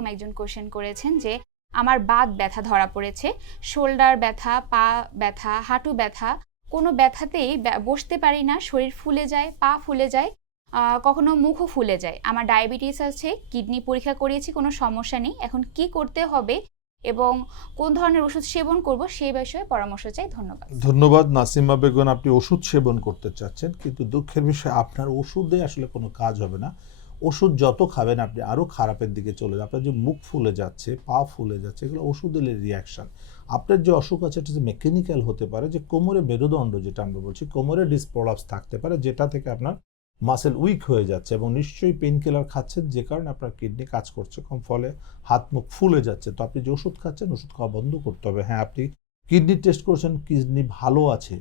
বেগম একজন কোশ্চেন করেছেন যে আমার বাত ব্যথা ধরা পড়েছে, শোল্ডার ব্যথা, পা ব্যথা, হাঁটু ব্যথা, কোনো ব্যথাতেই বসতে পারি না, শরীর ফুলে যায়, পা ফুলে যায়, কখনো মুখও ফুলে যায়। আমার ডায়াবেটিস আছে, কিডনি পরীক্ষা করিয়েছি, কোনো সমস্যা নেই। এখন কি করতে হবে এবং কোন ধরনের ওষুধ সেবন করব সেই বিষয়ে পরামর্শ চাই। ধন্যবাদ। ধন্যবাদ নাসিমা বেগম, আপনি ওষুধ সেবন করতে চাচ্ছেন, কিন্তু দুঃখের বিষয় আপনার ওষুধে আসলে কোনো কাজ হবে না। ওষুধ যত খাবেন আপনি আরও খারাপের দিকে চলে যাবে। আপনার যে মুখ ফুলে যাচ্ছে, পা ফুলে যাচ্ছে, এগুলো ওষুধের রিয়াকশান। আপনার যে অসুখ আছে এটা যে মেকানিক্যাল হতে পারে, যে কোমরে মেরুদণ্ড যেটা আমরা বলছি, কোমরে ডিসপ্রলাপস থাকতে পারে, যেটা থেকে আপনার মাসেল উইক হয়ে যাচ্ছে, এবং নিশ্চয়ই পেইন কিলার খাচ্ছেন যে কারণে আপনার কিডনি কাজ করছে কম, ফলে হাত মুখ ফুলে যাচ্ছে। তো আপনি যে ওষুধ খাচ্ছেন, ওষুধ খাওয়া বন্ধ করতে হবে। হ্যাঁ, আপনি কিডনি টেস্ট করছেন, কিডনি ভালো আছে,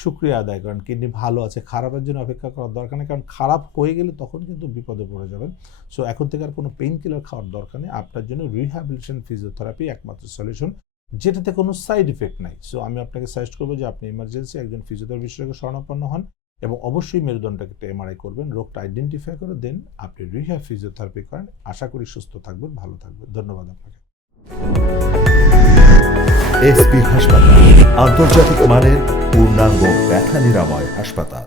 শুকরিয়া আদায় করেন, কিডনি ভালো আছে, খারাপের জন্য অপেক্ষা করার দরকার নেই, কারণ খারাপ হয়ে গেলে তখন কিন্তু বিপদে পড়ে যাবেন। সো এখন থেকে আর কোনো পেইন কিলার খাওয়ার দরকার নেই। আপনার জন্য রিহ্যাবিলিটেশন ফিজিওথেরাপি একমাত্র সলিউশন, যেটাতে কোনো সাইড ইফেক্ট নাই। সো আমি আপনাকে সাজেস্ট করবো যে আপনি ইমার্জেন্সি একজন ফিজিওথেরাপি বিশেষজ্ঞ শরণাপন্ন হন, এবং অবশ্যই মেরুদণ্ডটাকে একটা এমআরআই করবেন, রোগটা আইডেন্টিফাই করে দেন আপনি রিহ্যাব ফিজিওথেরাপি করেন। আশা করি সুস্থ থাকবেন, ভালো থাকবেন। ধন্যবাদ আপনাকে। এসপি হাসপাতাল, আন্তর্জাতিক মানের পূর্ণাঙ্গ ব্যথা নিরাময় হাসপাতাল।